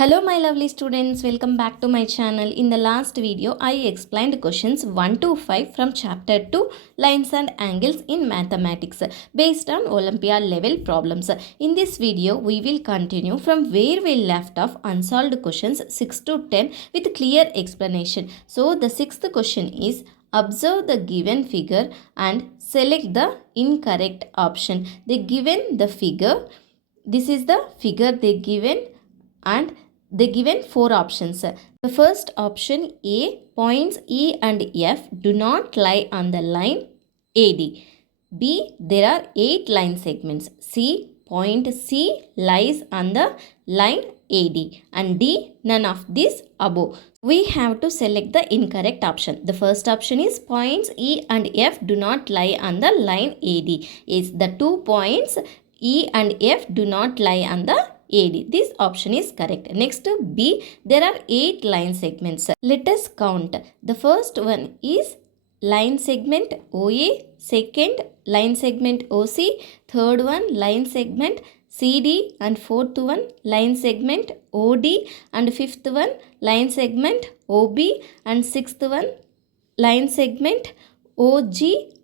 Hello my lovely students, welcome back to my channel. In the last video, I explained questions 1 to 5 from chapter 2 lines and angles in mathematics based on Olympiad level problems. In this video, we will continue from where we left off unsolved questions 6 to 10 with clear explanation. So the sixth question is observe the given figure and select the incorrect option. They given the figure. This is the figure they given and they given four options. The first option A, points E and F do not lie on the line AD. B, there are 8 line segments. C, point C lies on the line AD. And D, none of these above. We have to select the incorrect option. The first option is points E and F do not lie on the line AD. Is the 2 points E and F do not lie on the AD. This option is correct. Next B, there are 8 line segments. Let us count. The first one is line segment OA, second line segment OC, third one line segment CD, and fourth one line segment OD, and fifth one line segment OB, and sixth one line segment OG,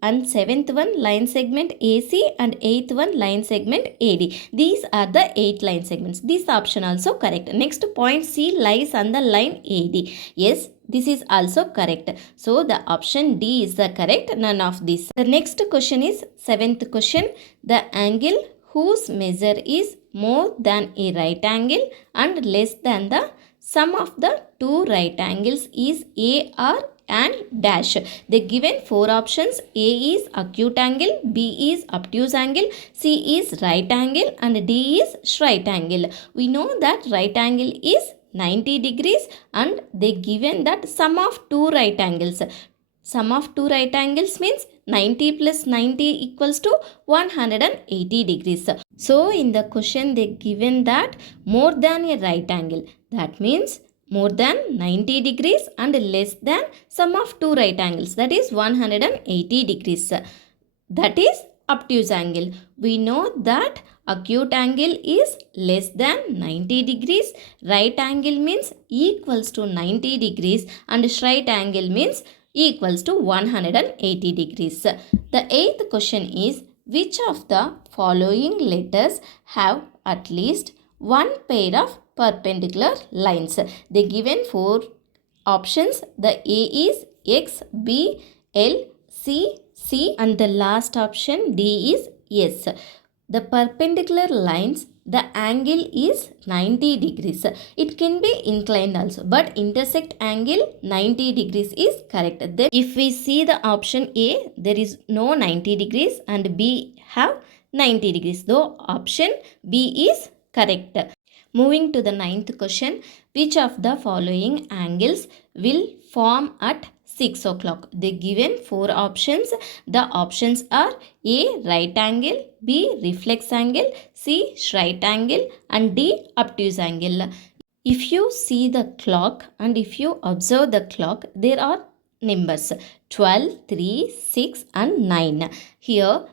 and seventh one line segment AC, and eighth one line segment AD. These are the 8 line segments. This option also correct. Next, point C lies on the line AD. Yes, this is also correct. So the option D is the correct. None of these. The next question is 7th question. The angle whose measure is more than a right angle and less than the sum of the two right angles is AR and dash. They given 4 options. A is acute angle, B is obtuse angle, C is right angle, and D is right angle. We know that right angle is 90 degrees and they given that sum of two right angles. Sum of two right angles means 90 plus 90 equals to 180 degrees. So in the question they given that more than a right angle. That means more than 90 degrees and less than sum of two right angles, that is 180 degrees. That is obtuse angle. We know that acute angle is less than 90 degrees, right angle means equals to 90 degrees, and straight angle means equals to 180 degrees. The 8th question is which of the following letters have at least one pair of perpendicular lines? They given 4 options. The A is X, B, L, C, C, and the last option D is S. The perpendicular lines, the angle is 90 degrees. It can be inclined also, but intersect angle 90 degrees is correct. Then if we see the option A, there is no 90 degrees, and B have 90 degrees. So option B is correct. Moving to the 9th question, which of the following angles will form at 6 o'clock? They given 4 options. The options are A, right angle, B, reflex angle, C, straight angle, and D, obtuse angle. If you see the clock and if you observe the clock, there are numbers 12, 3, 6 and 9. Here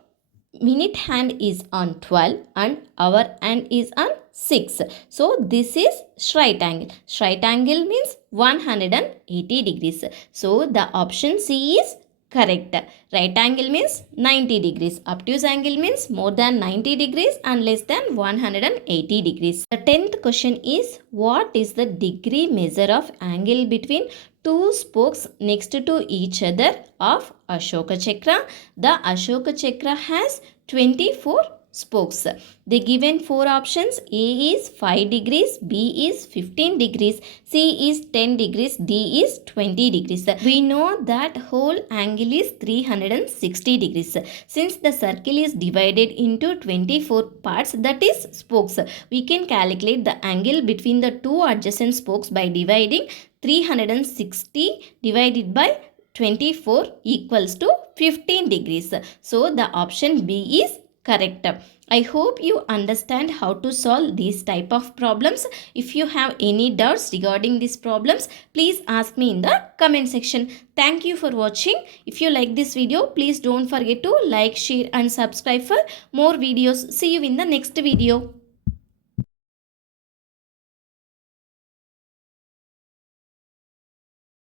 minute hand is on 12 and hour hand is on 6. So this is straight angle. Straight angle means 180 degrees. So the option C is correct. Right angle means 90 degrees. Obtuse angle means more than 90 degrees and less than 180 degrees. The 10th question is what is the degree measure of angle between two spokes next to each other of Ashoka Chakra? The Ashoka Chakra has 24 spokes. They given 4 options. A is 5 degrees, B is 15 degrees, C is 10 degrees, D is 20 degrees. We know that whole angle is 360 degrees. Since the circle is divided into 24 parts, that is spokes, we can calculate the angle between the two adjacent spokes by dividing 360 divided by 24 equals to 15 degrees. So the option B is correct. I hope you understand how to solve these type of problems. If you have any doubts regarding these problems, please ask me in the comment section. Thank you for watching. If you like this video, please don't forget to like, share and subscribe for more videos. See you in the next video.